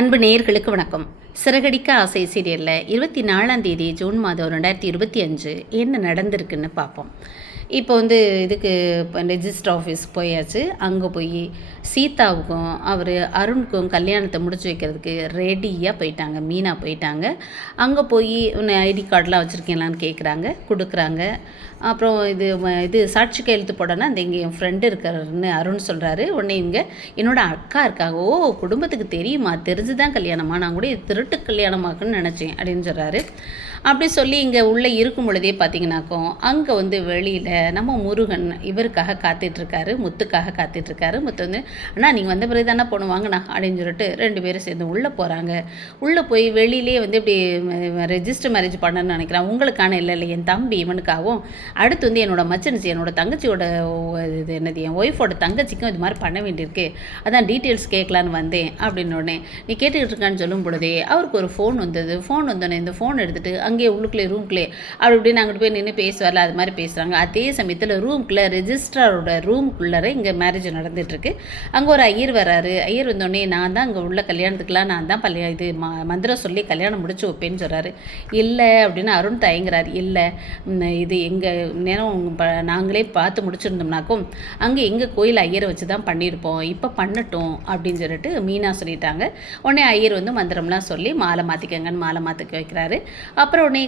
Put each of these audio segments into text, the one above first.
அன்பு நேயர்களுக்கு வணக்கம். சிறகடிக்க ஆசை சீரியலில் 24ஆம் தேதி ஜூன் மாதம் 2025 என்ன நடந்திருக்குன்னு பார்ப்போம். இப்போ இதுக்கு ரெஜிஸ்டர் ஆஃபீஸ் போயாச்சு. அங்கே போய் சீதாவுக்கும் அருணுக்கும் கல்யாணத்தை முடிச்சு வைக்கிறதுக்கு ரெடியாக போயிட்டாங்க. மீனா போயிட்டாங்க. அங்கே போய் ஐடி கார்டெலாம் வச்சுருக்கீங்களான்னு கேட்குறாங்க, கொடுக்குறாங்க. அப்புறம் இது சாட்சி கையெழுத்து போடனா இங்கே என் ஃப்ரெண்டு இருக்காருன்னு அருண் சொல்கிறாரு. உடனே இங்கே என்னோடய அக்கா இருக்காங்க. ஓ, குடும்பத்துக்கு தெரியுமா? தெரிஞ்சு தான் கல்யாணமா? நான் கூட இது திருட்டு கல்யாணமாக்குன்னு நினச்சேன் அப்படின்னு சொல்கிறாரு. அப்படி சொல்லி இங்கே உள்ளே இருக்கும் பொழுதே பார்த்தீங்கன்னாக்கும் அங்கே வெளியில் நம்ம முருகன் இவருக்காக காத்துட்ருக்காரு, முத்துக்காக காத்துட்ருக்காரு. முத்து அண்ணா நீங்கள் வந்த பிறகு தானே பொண்ணு வாங்கினா அப்படின்னு சொல்லிட்டு 2 பேரும் சேர்ந்து உள்ளே போகிறாங்க. உள்ளே போய் வெளியிலே இப்படி ரெஜிஸ்டர் மேரேஜ் பண்ணணும்னு நினைக்கிறேன். உங்களுக்கான இல்லை என் தம்பி இவனுக்காகவும் அடுத்து என்னோட மச்சனிச்சு என்னோட தங்கச்சியோட இது என்னது என் ஒய்ஃபோட தங்கச்சிக்கும் இது மாதிரி பண்ண வேண்டியிருக்கு, அதான் டீட்டெயில்ஸ் கேட்கலான்னு வந்தேன் அப்படின்னு உடனே நீ கேட்டுக்கிட்டு இருக்கான்னு சொல்லும் பொழுதே அவருக்கு ஒரு ஃபோன் வந்தது. ஃபோன் வந்தோடனே இந்த ஃபோன் எடுத்துகிட்டு அங்கேயே உள்ளுக்குள்ளே ரூம்குள்ளே அப்படி இப்படின்னு அங்கிட்டு போய் நின்று பேசுவார்ல, அது மாதிரி பேசுகிறாங்க. அதே சமயத்தில் ரூம்குள்ளே ரெஜிஸ்ட்ராரோட ரூம்குள்ளே இங்கே மேரேஜ் நடந்துகிட்ருக்கு. அங்கே ஒரு ஐயர் வராரு. ஐயர் வந்தோடனே நான் தான் அங்கே உள்ள கல்யாணத்துக்குலாம் நான் தான் இது மந்திரம் சொல்லி கல்யாணம் முடிச்சு வைப்பேன்னு சொல்கிறாரு. இல்லை அப்படின்னு அருண் தயங்குறாரு. இல்லை இது எங்கள் நேரம் நாங்களே பார்த்து முடிச்சிருந்தோம்னாக்கும் அங்கே எங்கள் கோயில் ஐயரை வச்சு தான் பண்ணியிருப்போம், இப்போ பண்ணட்டும் அப்படின்னு சொல்லிட்டு மீனா சொல்லிட்டாங்க. உடனே ஐயர் மந்திரம்லாம் சொல்லி மாலை மாற்றிக்கங்கன்னு மாலை மாற்றிக்க வைக்கிறாரு. அப்புறம் உடனே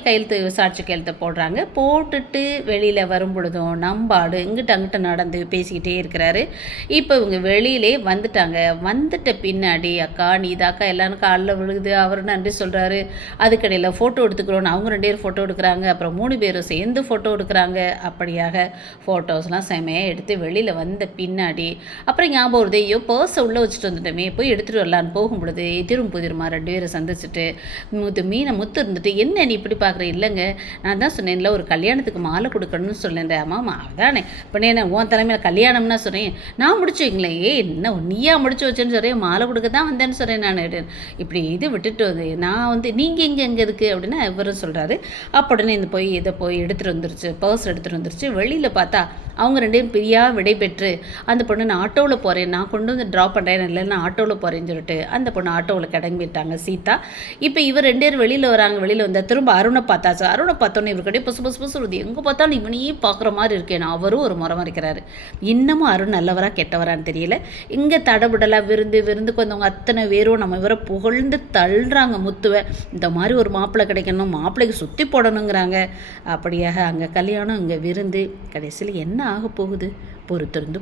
சாட்சி கையெழுத்து போடுறாங்க. போட்டுட்டு வெளியில் வரும் பொழுதும் நம்பாடு இங்கிட்ட அங்கிட்ட நடந்து பேசிக்கிட்டே இருக்கிறாரு. இப்போ இவங்க வெளியிலே வந்துட்டாங்க. வந்துட்ட பின்னாடி அக்கா நீதாக்கா எல்லாரும் காலில் விழுகுது. அவர் நன்றி சொல்கிறாரு. அதுக்கடையில் ஃபோட்டோ எடுத்துக்கிறோன்னு அவங்க 2 பேர் ஃபோட்டோ எடுக்கிறாங்க. அப்புறம் 3 பேரும் சேர்ந்து ஃபோட்டோ எடுக்கிறாங்க. அப்படியாக ஃபோட்டோஸ்லாம் செமையாக எடுத்து வெளியில் வந்த பின்னாடி அப்புறம் ஞாபகம் வருது, ஐயோ பர்ஸை உள்ளே வச்சுட்டு வந்துட்டோமே, போய் எடுத்துகிட்டு வரலான்னு போகும் பொழுது எதிரும் புதிருமா 2 பேரை சந்திச்சுட்டு முத்து இருந்துட்டு என்ன நீ இப்படி பார்க்குற? இல்லைங்க நான் தான் சொன்னேன்ல ஒரு கல்யாணத்துக்கு மாலை கொடுக்கணும்னு சொன்னேன். ஆமாம்மா அதானே இப்போ என்ன உன் தலைமையில் கல்யாணம்னா சொன்னேன், நான் முடிச்சு வைங்களேன். என்ன நீயா முடிச்சு வச்சேன்னு சொல்கிறேன், மாலை கொடுக்க தான் வந்தேன்னு சொல்கிறேன். நான் இப்படி இது விட்டுட்டு நான் நீங்கள் எங்கே இருக்குது அப்படின்னா இவரும் சொல்கிறாரு. அப்போ உடனே இதை போய் எடுத்துகிட்டு வந்துருச்சு, பர்ஸ் எடுத்துகிட்டு வந்துருச்சு. வெளியில் பார்த்தா அவங்க 2 பேரும் பிரியாக விடை பெற்று அந்த பொண்ணு நான் ஆட்டோவில் போகிறேன், நான் கொண்டு ட்ராப் பண்ணுறேன், இல்லை நான் ஆட்டோவில் போகிறேன்னு சொல்லிட்டு அந்த பொண்ணு ஆட்டோவில் கிளம்பிட்டாங்க சீதா. இப்போ இவர் 2 பேர் வெளியில் வராங்க. வெளியில் வந்தால் திரும்ப அருணை பார்த்தாச்சு. அருணை பார்த்தோன்னே இவருக்கிட்டே புசு வருது. எங்கே பார்த்தாலும் இவனையும் பார்க்குற மாதிரி இருக்கேன். அவரும் ஒரு முறை இருக்கிறாரு. இன்னமும் அருண் நல்லவரா கெட்டவரான்னு தெரியல. இங்கே தடபுடலாக விருந்துக்கு வந்தவங்க அத்தனை பேரும் நம்ம இவரை புகழ்ந்து தள்ளுறாங்க முத்துவை. இந்த மாதிரி ஒரு மாப்பிள்ளை கிடைக்கணும், மாப்பிள்ளைக்கு சுற்றி போடணுங்கிறாங்க. அப்படியாக அங்கே கல்யாணம், இங்கே விருந்து. கடைசியில் என்ன ஆக போகுது பொறுத்திருந்து